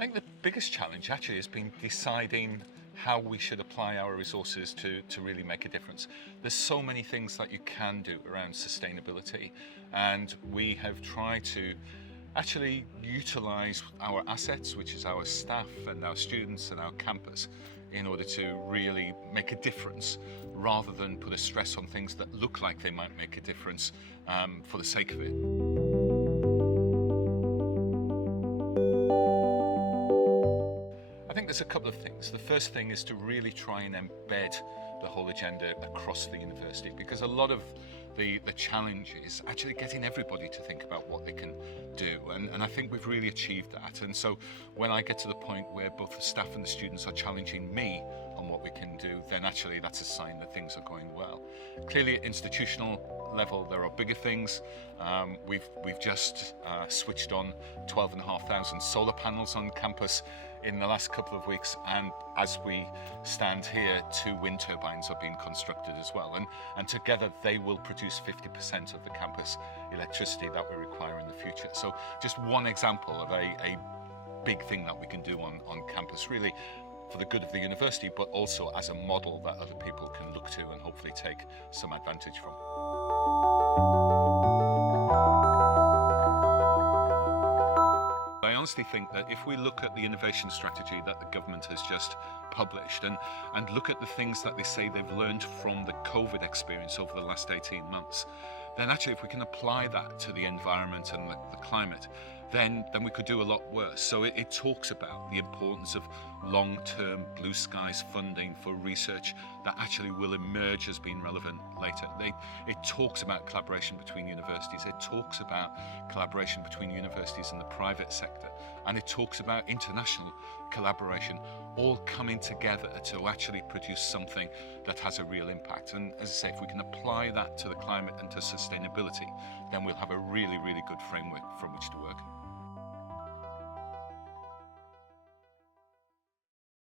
I think the biggest challenge actually has been deciding how we should apply our resources to really make a difference. There's so many things that you can do around sustainability, and we have tried to actually utilize our assets, which is our staff and our students and our campus, in order to really make a difference rather than put a stress on things that look like they might make a difference for the sake of it. I think there's a couple of things. The first thing is to really try and embed the whole agenda across the university, because a lot of the challenge is actually getting everybody to think about what they can do, and I think we've really achieved that. And so when I get to the point where both the staff and the students are challenging me on what we can do, then actually that's a sign that things are going well. Clearly at institutional level there are bigger things. We've just switched on 12,500 solar panels on campus in the last couple of weeks, and as we stand here, 2 wind turbines are being constructed as well, and together they will produce 50% of the campus electricity that we require in the future. So just one example of a big thing that we can do on campus, really for the good of the university, but also as a model that other people can look to and hopefully take some advantage from. I honestly think that if we look at the innovation strategy that the government has just published and look at the things that they say they've learned from the COVID experience over the last 18 months, then actually if we can apply that to the environment and the climate, then we could do a lot worse. So it talks about the importance of long-term blue skies funding for research that actually will emerge as being relevant later. It talks about collaboration between universities, it talks about collaboration between universities and the private sector, and it talks about international collaboration, all coming together to actually produce something that has a real impact. And as I say, if we can apply that to the climate and to sustainability, then we'll have a really, really good framework from which to work.